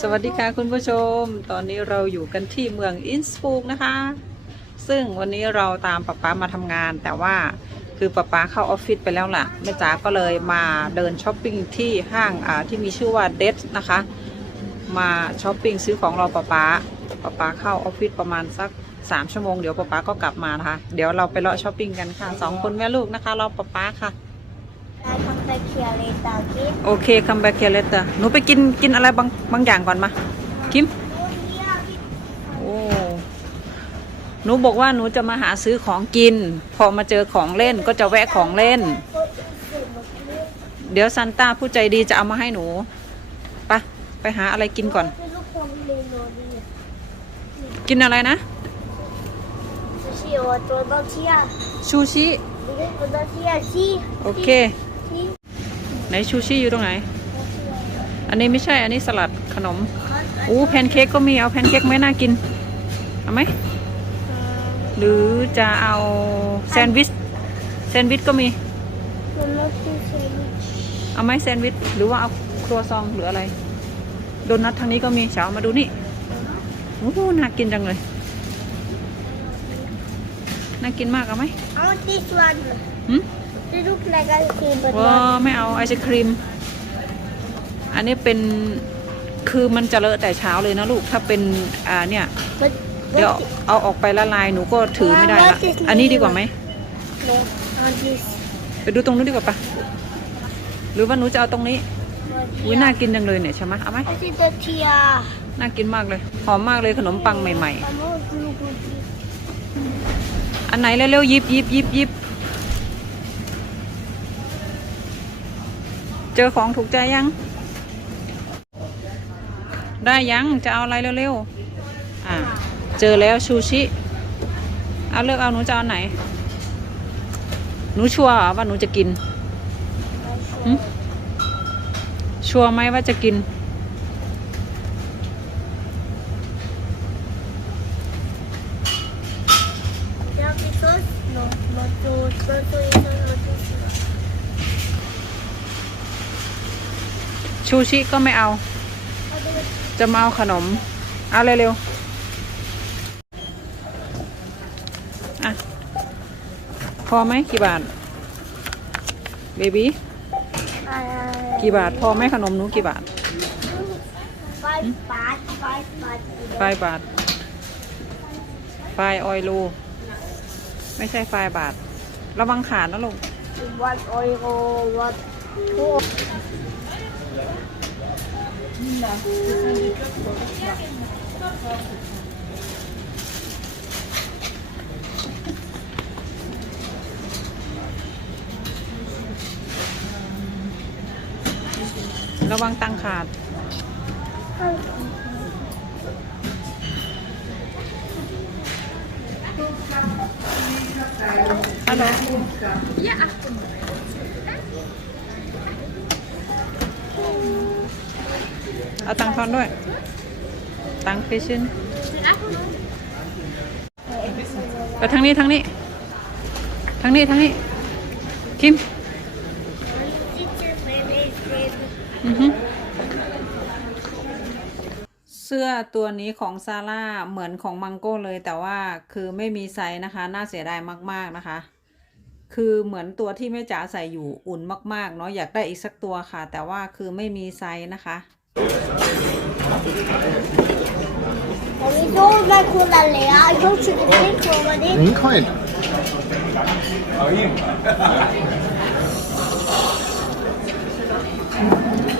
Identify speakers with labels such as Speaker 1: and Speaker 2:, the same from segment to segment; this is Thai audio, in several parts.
Speaker 1: สวัสดีค่ะ
Speaker 2: คุณผู้ชม ตอนนี้เราอยู่กันที่เมืองอินสบูกนะคะ ซึ่งวันนี้เราตามป๊าป๊ามาทำงาน แต่ว่าคือป๊าป๊าเข้าออฟฟิศไปแล้วล่ะแม่จ๋าก็เลยมาเดินช้อปปิ้งที่ห้างอ่าที่มีชื่อว่าเดสนะคะ มาช้อปปิ้งซื้อของเราป๊าป๊าป๊าป๊าเข้าออฟฟิศประมาณสักสามชั่วโมงเดี๋ยวป๊าป๊าก็กลับมานะคะ เดี๋ยวเราไปเลาะช้อปปิ้งกันค่ะสองคนแม่ลูกนะคะรอป๊าป๊าค่ะ
Speaker 1: ได้ทำไปเคลียร์เลยตากิน
Speaker 2: โอเค come back here later หนูไปกินกินอะไรบางบางอย่างก่อนมา คิม โอ้ หนูบอกว่าหนูจะมาหาซื้อของกิน พอมาเจอของเล่นก็จะแวะของเล่น เดี๋ยวซันต้าผู้ใจดีจะเอามาให้หนู ไปไปหาอะไรกินก่อน
Speaker 1: ลูกคนเมโลดี
Speaker 2: กินอะไรนะ
Speaker 1: ซูชิโอตัวโตเทีย
Speaker 2: ชูชิ
Speaker 1: นี่ตัวโตเทียซี
Speaker 2: โอเค
Speaker 1: ซี
Speaker 2: ไหนชูชิอยู่ตรงไหน อันนี้ไม่ใช่ อันนี้สลัดขนม อู้แพนเค้กก็มี เอาแพนเค้กไหมน่ากิน เอาไหม หรือจะเอาแซนด์วิช แซนด์วิชก็มี
Speaker 1: ตัวโตเทียซี
Speaker 2: เอาไหมแซนด์วิช หรือว่าเอาครัวซองหรืออะไร โดนัททางนี้ก็มีเฉามาดูนี่โอ้โหน่ากินจังเลย น่ากินมากเอาไหม
Speaker 1: I want this one
Speaker 2: หืม
Speaker 1: They look like ice cream but
Speaker 2: ว้า
Speaker 1: not
Speaker 2: ไม่เอาไอศครีม อันนี้เป็นคือมันจะเลอะแต่เช้าเลยนะลูกถ้าเป็นอ่าเนี่ย
Speaker 1: but
Speaker 2: เดี๋ยวเอาออกไปละลายหนูก็ถือไม่ได้ละอันนี้ดีกว่าไหม
Speaker 1: no I want this
Speaker 2: ไปดูตรงนู้นดีกว่าปะหรือว่าหนูจะเอาตรงนี้อุ้ยน่ากินจังเลยเนี่ยใช่ไหมเอาไหม
Speaker 1: I see the tia
Speaker 2: น่ากินมากเลยหอมมากเลยขนมปังใหม่
Speaker 1: I want blue cookie
Speaker 2: ๆอันไหนเร็วๆหยิบหยิบหยิบหยิบ เจอของถูกใจยัง ได้ยังจะเอาอะไรเร็วๆอ่าเจอแล้วชูชิ เอาเลือกเอาหนูจะเอาไหน หนูชัวร์ว่าหนูจะกินชัวร์ไหมว่าจะกิน ชูชิก็ไม่เอา จะมาเอาขนม เอาเร็วๆอะพอไหมกี่บาท เบบี้
Speaker 1: Uh,
Speaker 2: กี่บาท พอไหมขนมหนูกี่บาท
Speaker 1: five baht, five baht.
Speaker 2: ไฟบาทไฟออยลูไม่ใช่ไฟบาท ระวังขาดนะลูก
Speaker 1: One euro, one two.
Speaker 2: ระวังตังขาดฮัลโหล เอาตังค์ทอนด้วย ตังค์เพชนไปทางนี้ทางนี้ ทางนี้ทางนี้คิมเสื้อตัวนี้ของซาร่าเหมือนของมังโก้เลยแต่ว่าคือไม่มีไซส์นะคะ น่าเสียดายมาก ๆนะคะ คือเหมือนตัวที่แม่จ๋าใส่อยู่อุ่นมากๆเนาะอยากได้อีกสักตัวค่ะ แต่ว่าคือไม่มีไซส์นะคะ
Speaker 1: We don't like cola layer. I don't you drink over it.
Speaker 3: Ingen coin.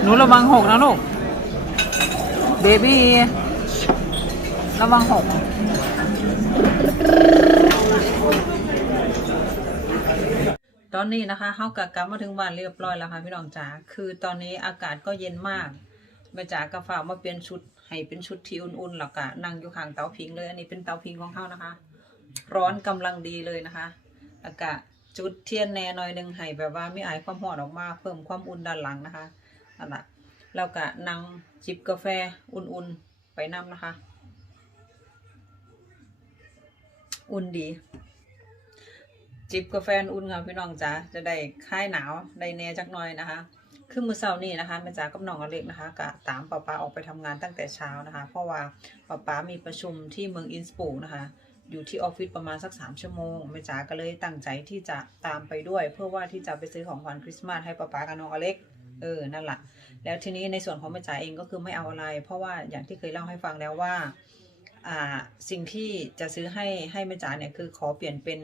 Speaker 2: หนูระวังหกนะลูก เบบี้ระวังหกตอนนี้นะคะเขากะกลับมาถึงบ้านเรียบร้อยแล้วค่ะพี่น้องจ๋าคือตอนนี้อากาศก็เย็นมาก แม่จ๋ากระฝามาเปลี่ยนชุดให้เป็นชุดที่อุ่นๆแล้วก็นั่งอยู่ข้างเตาผิงเลย อันนี้เป็นเตาผิงของเขานะคะ ร้อนกำลังดีเลยนะคะอากาศจุดเทียนแน่หน่อยหนึ่งให้แบบว่าไม่อายความร้อนออกมาเพิ่มความอุ่นด้านหลังนะคะนั่นแหละแล้วก็นั่งจิบกาแฟอุ่นๆไปนํนะคะ อุ่นดี จิบกาแฟอุ่นค่ะพี่น้องจ๋าจะได้คลายหนาวได้แน่จักหน่อยนะคะ คือมือเช้านี้นะคะแม่จ๋ากับน้องอเล็กนะคะก็ตามป๊าป๊าออกไปทำงานตั้งแต่เช้านะคะ เพราะว่าป๊าป๊ามีประชุมที่เมืองอินสบรูกนะคะ อยู่ที่ออฟฟิศประมาณสัก3ชั่วโมงแม่จ๋าก็เลยตั้งใจที่จะตามไปด้วย เพื่อว่าที่จะไปซื้อของขวัญคริสต์มาสให้ป๊าป๊ากับน้องอเล็กเออนั่นแหละแล้วทีนี้ในส่วนของแม่จ๋าเองก็คือไม่เอาอะไร เพราะว่าอย่างที่เคยเล่าให้ฟังแล้วว่า อ่าสิ่งที่จะซื้อให้ให้แม่จ๋าเนี่ยคือขอเปลี่ยนเป็น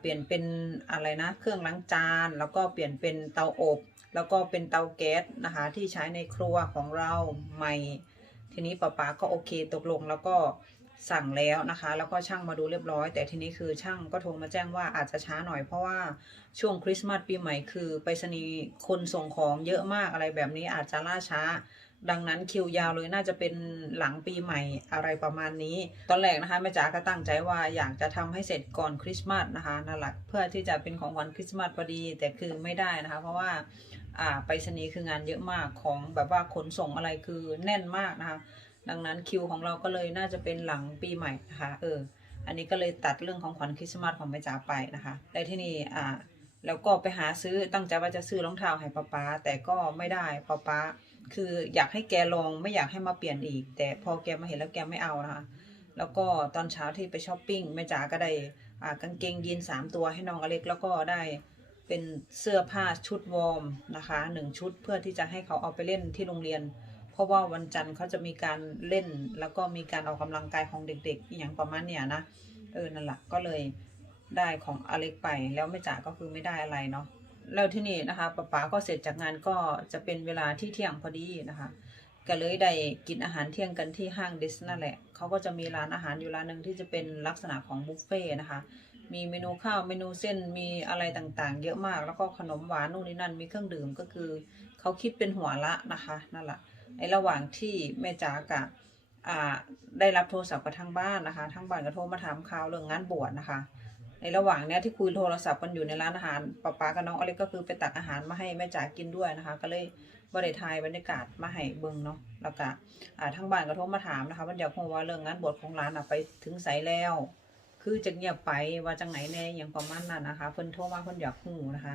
Speaker 2: เปลี่ยนเป็นอะไรนะเครื่องล้างจาน แล้วก็เปลี่ยนเป็นเตาอบ แล้วก็เป็นเตาแก๊สนะคะที่ใช้ในครัวของเราใหม่ ทีนี้ป๊าป๊าก็โอเคตกลงแล้วก็สั่งแล้วนะคะ แล้วก็ช่างมาดูเรียบร้อย แต่ทีนี้คือช่างก็โทรมาแจ้งว่าอาจจะช้าหน่อยเพราะว่าช่วงคริสต์มาสปีใหม่คือไปรษณีย์คนส่งของเยอะมากอะไรแบบนี้อาจจะล่าช้า ดังนั้นคิวยาวเลยน่าจะเป็นหลังปีใหม่อะไรประมาณนี้ ตอนแรกนะคะแม่จ๋าก็ตั้งใจว่าอยากจะทำให้เสร็จก่อนคริสต์มาสนะคะนั่นแหละเพื่อที่จะเป็นของขวัญคริสต์มาสพอดี แต่คือไม่ได้นะคะ เพราะว่าอ่าไปรษณีย์คืองานเยอะมากของแบบว่าขนส่งอะไรคือแน่นมากนะคะ ดังนั้นคิวของเราก็เลยน่าจะเป็นหลังปีใหม่นะคะเอออันนี้ก็เลยตัดเรื่องของขวัญคริสต์มาสของแม่จ๋าไปนะคะและที่นี่อ่า แล้วก็ไปหาซื้อตั้งใจว่าจะซื้อรองเท้าให้ป๊าป๊าแต่ก็ไม่ได้ป๊าป๊าคืออยากให้แกลองไม่อยากให้มาเปลี่ยนอีก แต่พอแกมาเห็นแล้วแกไม่เอานะคะแล้วก็ตอนเช้าที่ไปช้อปปิ้งแม่จ๋าก็ได้อ่ากางเกงยีนสามตัวให้น้องอเล็กแล้วก็ได้เป็นเสื้อผ้าชุดวอร์มนะคะหนึ่งชุดเพื่อที่จะให้เขาเอาไปเล่นที่โรงเรียน เพราะว่าวันจันทร์เขาจะมีการเล่น แล้วก็มีการออกกำลังกายของเด็กๆอย่างประมาณเนี้ยนะเออนั่นแหละก็เลย ได้ของอเล็กไปแล้วแม่จ๋าก็คือไม่ได้อะไรเนาะแล้วที่นี่นะคะป๊าป๊าก็เสร็จจากงานก็จะเป็นเวลาที่เที่ยงพอดีนะคะก็เลยได้กินอาหารเที่ยงกันที่ห้างดิสนั่นแหละเขาก็จะมีร้านอาหารอยู่ร้านหนึ่งที่จะเป็นลักษณะของบุฟเฟ่ต์นะคะ มีเมนูข้าวเมนูเส้นมีอะไรต่างๆ เยอะมาก แล้วก็ขนมหวานนู่นนี่นั่นมีเครื่องดื่มก็คือเขาคิดเป็นหัวละนะคะนั่นแหละในระหว่างที่แม่จ๋ากับอ่าได้รับโทรศัพท์กับทางบ้านนะคะทางบ้านก็โทรมาถามข่าวเรื่องงานบวชนะคะ ในระหว่างเนี้ยที่คุยโทรศัพท์กันอยู่ในร้านอาหารป้าป๊ากับน้องอเล็กก็คือไปตักอาหารมาให้แม่จ๋ากินด้วยนะคะ ก็เลยบริทายบรรยากาศมาให้เบิ่งเนาะแล้วก็อ่าทางบ้านก็โทรมาถามนะคะว่าเดี๋ยวคงว่าเรื่องงานบวชของร้านอะไปถึงไสแล้ว คือจะเงียบไปว่าจังไหนแน่อย่างประมาณนั้นนะคะเพิ่นโทรมาเพิ่นอยากหูนะคะ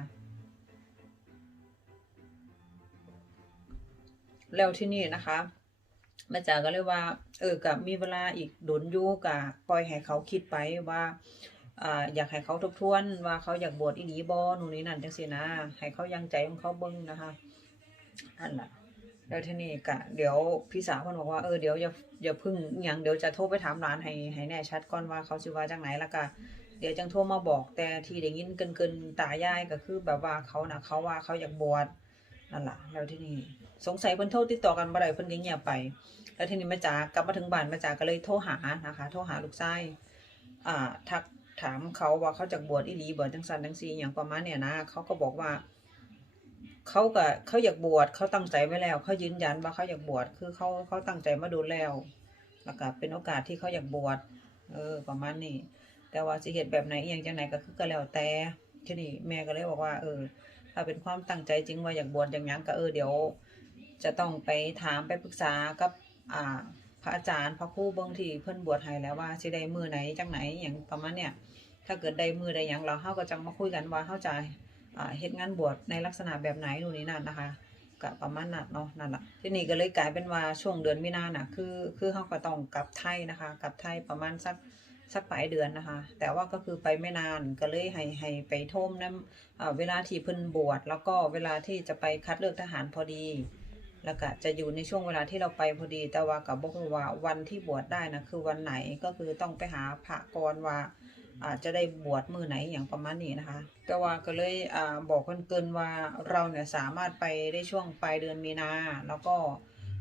Speaker 2: แล้วที่นี่นะคะแม่จ๋าก็เลยว่า เออกับมีเวลาอีกโดนยู่กับปล่อยให้เขาคิดไปว่า อ่าอยากให้เขาทบทวนว่าเขาอยากบวชอีหลีบอหนูนี่นั่นจังสินะให้เขายังใจของเขาเบิ้งนะคะอันน่ะแล้วทีนี้กะเดี๋ยวพี่สาวพิ่นบอกว่าเออเดี๋ยวอย่าอย่าพึ่งอย่างเดี๋ยวจะโทรไปถามร้านให้ให้แน่ชัดก่อนว่าเขาสิว่าจังไหนแล้วก็เดี๋ยวจังโทรมาบอกแต่ที่ได้ยินเกินเกินๆตายายก็คือแบบว่าเขาน่ะเขาว่าเขาอยากบวชนั่นล่ะแล้วที่นี่สงสัยเพิ่นโทรติดต่อกันบ่ได้เพิ่นก็เงียบไป แล้วทีนี้แม่จ๋ากลับมาถึงบ้านแม่จ๋าก็เลยโทรหานะคะ โทรหาลูกชายอ่าทัก ถามเขาว่าเขาจากบวชอีหลีบวชจังสันจังซีอย่างประมาณเนี่ยนะเขาก็บอกว่าเขาก็เขาอยากบวชเขาตั้งใจไว้แล้ว เขายืนยันว่าเขาอยากบวชคือเขาเขาตั้งใจมาดูแล้วแล้วก็เป็นโอกาสที่เขาอยากบวชเออ ประมาณนี้ แต่ว่าสิเหตุแบบไหนอย่างจังไหนก็คือก็แล้วแต่ทีนี้แม่ก็เลยบอกว่า เออ ถ้าเป็นความตั้งใจจริงว่าอยากบวชอย่างหยังก็เออเดี๋ยว จะต้องไปถามไปปรึกษากับ อ่า พระอาจารย์พระครูเบื้องที่เพิ่นบวชให้แล้วว่าสิได้มือไหนจังไหนอย่างประมาณเนี่ยถ้าเกิดได้มือใดอย่างเราเฮาก็จังมาคุยกันว่าเฮาใจเฮ็ดงานบวชในลักษณะแบบไหนนู่นนี่นั่นนะคะก็ประมาณนั้นเนาะนั่นล่ะที่นี้ก็เลยกลายเป็นว่าช่วงเดือนมีนาน่ะคือคือเฮาก็ต้องกลับไทยนะคะกลับไทยประมาณสักสักปลายเดือนนะคะ แต่ว่าก็คือไปไม่นานก็เลยให้ให้ไปโทมน้ำเวลาที่เพิ่นบวชแล้วก็เวลาที่จะไปคัดเลือกทหารพอดี แล้วก็จะอยู่ในช่วงเวลาที่เราไปพอดี แต่ว่ากับบอกว่าวันที่บวชได้นะคือวันไหนก็คือต้องไปหาพระกรว่าอาจจะได้บวชมือไหนอย่างประมาณนี้นะคะ แต่ว่าก็เลยอบอกเกินๆว่าเราเนี่ยสามารถไปได้ช่วงปลายเดือนมีนาแล้วก็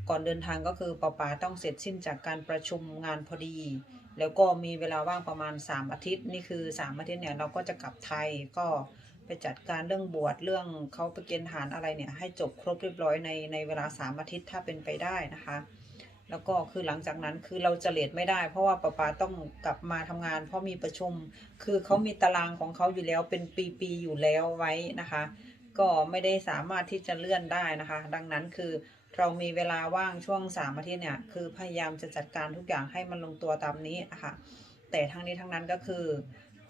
Speaker 2: ก่อนเดินทางก็คือปาปาต้องเสร็จสิ้นจากการประชุมงานพอดี แล้วก็มีเวลาว่างประมาณ 3 อาทิตย์ นี่คือ 3 อาทิตย์เนี่ยเราก็จะกลับไทยก็ ไปจัดการเรื่องบวชเรื่องเขาไปเกณฑ์ทหารอะไรเนี่ยให้จบครบเรียบร้อยในในเวลา3อาทิตย์ถ้าเป็นไปได้นะคะ แล้วก็คือหลังจากนั้นคือเราจะเลทไม่ได้ เพราะว่าป้าปาต้องกลับมาทำงาน เพราะมีประชุม คือเขามีตารางของเขาอยู่แล้วเป็นปีๆอยู่แล้วไว้นะคะ ก็ไม่ได้สามารถที่จะเลื่อนได้นะคะ ดังนั้นคือเรามีเวลาว่างช่วงสามอาทิตย์เนี่ยคือพยายามจะจัดการทุกอย่างให้มันลงตัวตามนี้นะคะแต่ทั้งนี้ทั้งนั้นก็คือ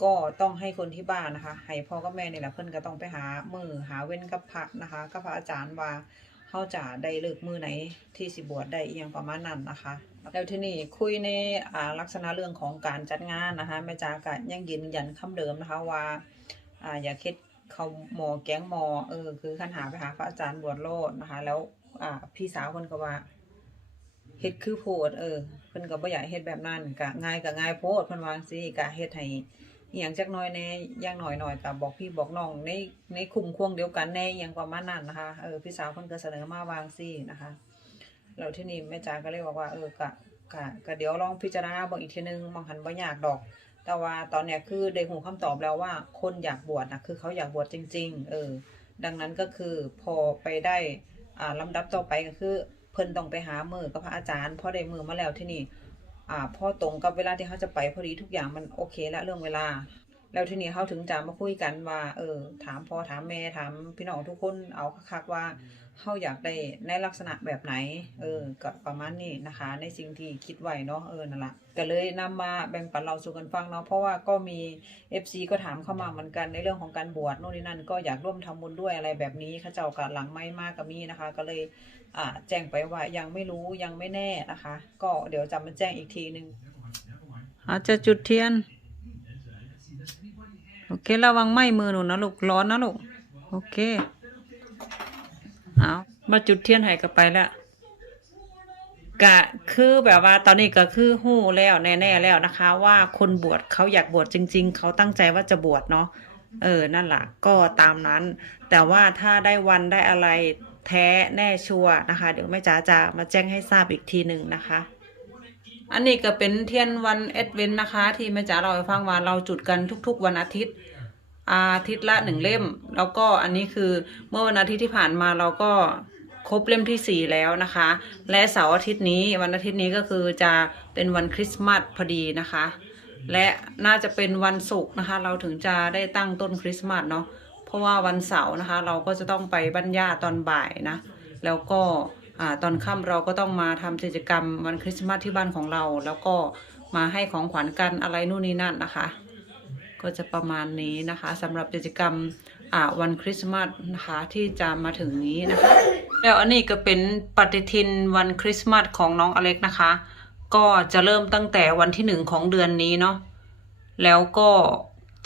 Speaker 2: ก็ต้องให้คนที่บ้านนะคะ ให้พ่อกับแม่นี่แหละเพิ่นก็ต้องไปหามือหาเว้นกับพระนะคะกับพระอาจารย์ว่าเขาจะได้เลิกมือไหนที่สิบวชได้อียงประมาณนั้นนะคะ แล้วที่นี่คุยในอ่าลักษณะเรื่องของการจัดงานนะคะแม่จาก็ยังยืนยันคำเดิมนะคะว่าอ่าอย่าคิดเขาหมอแก๊งหมอเออคือขันหาไปหาพระอาจารย์บวชโลดนะคะ แล้วอ่าพี่สาวคนก็ว่าเฮ็ดคือโพดเออเพิ่นก็บ่อยากเฮ็ดแบบนั้นก็ง่ายก็ง่ายโพดเพิ่นวางซีก็เฮ็ดให้ อีหยังจักหน่อยแน่อย่างน้อยหน่อยก็บอกพี่บอกน้องในในคุมควงเดียวกันแน่อหยังประมาณนั้นนะคะเออพี่สาวเพิ่นก็เสนอมาวางซี่นะคะแล้วที่นี่แม่จ๋าก็เลยบอกว่าเออก็ก็ก็เดี๋ยวลองพิจารณาบิ่งอีกทีนึงมองหันบ่อยากดอก แต่ว่าตอนเนี้ยคือได้หูคำตอบแล้วว่าคนอยากบวชนะคือเขาอยากบวชจริง ๆ เออ ดังนั้นก็คือพอไปได้อ่าลำดับต่อไปก็คือเพิ่นต้องไปหามือกับพระอาจารย์พอได้มือมาแล้วที่นี่ อ่าพอตรงกับเวลาที่เขาจะไปพอดีทุกอย่างมันโอเคแล้วเรื่องเวลา แล้วทีนี้เขาถึงจะมาคุยกันว่า เออ ถามพ่อถามแม่ถามพี่น้องทุกคนเอาคักๆว่า เขาอยากได้ในลักษณะแบบไหน เออ ก็ประมาณนี้นะคะ ในสิ่งที่คิดไว้เนาะ เออ นั่นแหละก็เลยนำมาแบ่งปันเราสู่กันฟังเนาะ เพราะว่าก็มี FC ก็ถามเข้ามาเหมือนกันในเรื่องของการบวชโน่นนี่นั่น ก็อยากร่วมทำบุญด้วยอะไรแบบนี้ข้าเจ้ากับหลังไม่มากกับมีนะคะ ก็เลย อ่า แจ้งไปว่ายังไม่รู้ยังไม่แน่นะคะ ก็เดี๋ยวจะมาแจ้งอีกทีหนึ่งอาจจะจุดเทียน โอเค ระวังไหม้มือหนูนะลูก ร้อนนะลูก โอเค เอามาจุดเทียนให้กันไปแล้วกะคือแบบว่าตอนนี้ก็คือหู้แล้วแน่ๆแล้วนะคะ ว่าคนบวชเขาอยากบวชจริง ๆ เขาตั้งใจว่าจะบวชเนาะเออนั่นแหละก็ตามนั้น แต่ว่าถ้าได้วันได้อะไรแท้แน่ชัวนะคะ เดี๋ยวแม่จ๋าจะมาแจ้งให้ทราบอีกทีหนึ่งนะคะ อันนี้ก็เป็นเทียนวันเอ็ดเวนนะคะ ที่แม่จ๋าเราให้ฟังว่าเราจุดกันทุกๆวันอาทิตย์ อาทิตย์ละหนึ่งเล่ม แล้วก็อันนี้คือเมื่อวันอาทิตย์ที่ผ่านมาเราก็ครบเล่มที่สี่แล้วนะคะ และเสาร์อาทิตย์นี้วันอาทิตย์นี้ก็คือจะเป็นวันคริสต์มาสพอดีนะคะ และน่าจะเป็นวันศุกร์นะคะ เราถึงจะได้ตั้งต้นคริสต์มาสเนาะเพราะว่าวันเสาร์นะคะ เราก็จะต้องไปบรรยาตอนบ่ายนะ แล้วก็ตอนค่ำเราก็ต้องมาทำกิจกรรมวันคริสต์มาสที่บ้านของเรา แล้วก็มาให้ของขวัญกันอะไรนู่นนี่นั่นนะคะ ก็จะประมาณนี้นะคะสำหรับกิจกรรมวันคริสต์มาสนะคะที่จะมาถึงนี้นะคะ แล้วอันนี้ก็เป็นปฏิทินวันคริสต์มาสของน้องอเล็กนะคะ ก็จะเริ่มตั้งแต่วันที่หนึ่งของเดือนนี้เนาะแล้วก็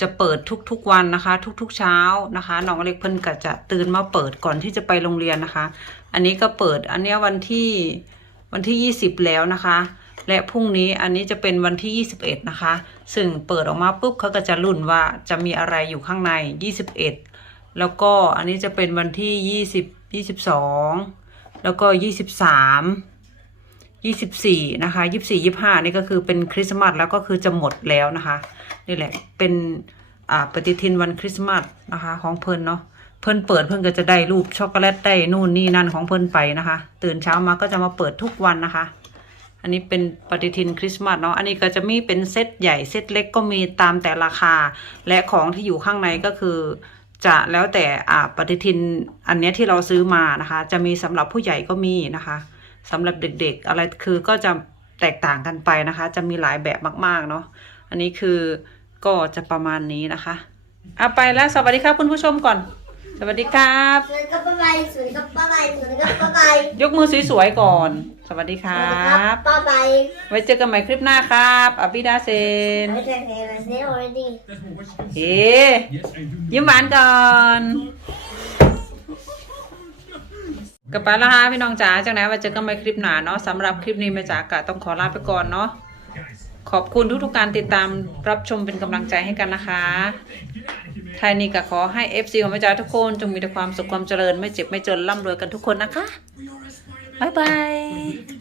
Speaker 2: จะเปิดทุกๆวันนะคะ ทุกๆเช้านะคะ น้องอเล็กเพิ่นก็จะตื่นมาเปิดก่อนที่จะไปโรงเรียนนะคะ อันนี้ก็เปิดอันนี้วันที่วันที่ยี่สิบแล้วนะคะ และพรุ่งนี้อันนี้จะเป็นวันที่ 21 นะคะ ซึ่งเปิดออกมาปุ๊บเขาก็จะรุ่นว่าจะมีอะไรอยู่ข้างใน 21 แล้วก็อันนี้จะเป็นวันที่ 20 22 แล้วก็ 23 24นะคะ24 25นี่ก็คือเป็นคริสต์มาสแล้วก็คือจะหมดแล้วนะคะนี่แหละเป็นอ่าปฏิทินวันคริสต์มาสนะคะ ของเพิ่นเนาะเพิ่นเปิดเพิ่นก็จะได้รูปช็อกโกแลตได้นู่นนี่นั่นของเพิ่นไปนะคะ ตื่นเช้ามาก็จะมาเปิดทุกวันนะคะ อันนี้เป็นปฏิทินคริสต์มาสเนาะ อันนี้ก็จะมีเป็นเซตใหญ่เซตเล็กก็มีตามแต่ราคา และของที่อยู่ข้างในก็คือจะแล้วแต่อ่าปฏิทินอันนี้ที่เราซื้อมานะคะ จะมีสำหรับผู้ใหญ่ก็มีนะคะสำหรับเด็กๆ อะไรคือก็จะแตกต่างกันไปนะคะ จะมีหลายแบบมากๆเนาะ อันนี้คือก็จะประมาณนี้นะคะเอาไปแล้วสวัสดีครับคุณผู้ชมก่อน สวัสดีครับ
Speaker 1: สวัสดีครับบ๊ายบายสวัสดีครับบ๊ายบายสวัสดีครับบ๊ายบาย
Speaker 2: ยกมือสวยๆก่อน สวัสดีครับ
Speaker 1: บ๊ายบาย
Speaker 2: ไว้เจอกันใหม่คลิปหน้าครับอภิดาเซน
Speaker 1: ไม่ใช่เพลงเลย already
Speaker 2: เฮ้ยิ้มหวานก่อนกลับไปแล้วฮะพี่น้องจ๋าจากไหนไว้เจอกันใหม่คลิปหน้าเนาะสำหรับคลิปนี้แม่จ๋ากะต้องขอลาไปก่อนเนาะขอบคุณทุกๆการติดตามรับชมเป็นกำลังใจให้กันนะคะ ทายนี้ก็ขอให้ FC ของแม่จ๋าทุกคน จงมีแต่ความสุขความเจริญไม่เจ็บไม่จนร่ำรวยกันทุกคนนะคะ บ๊ายบาย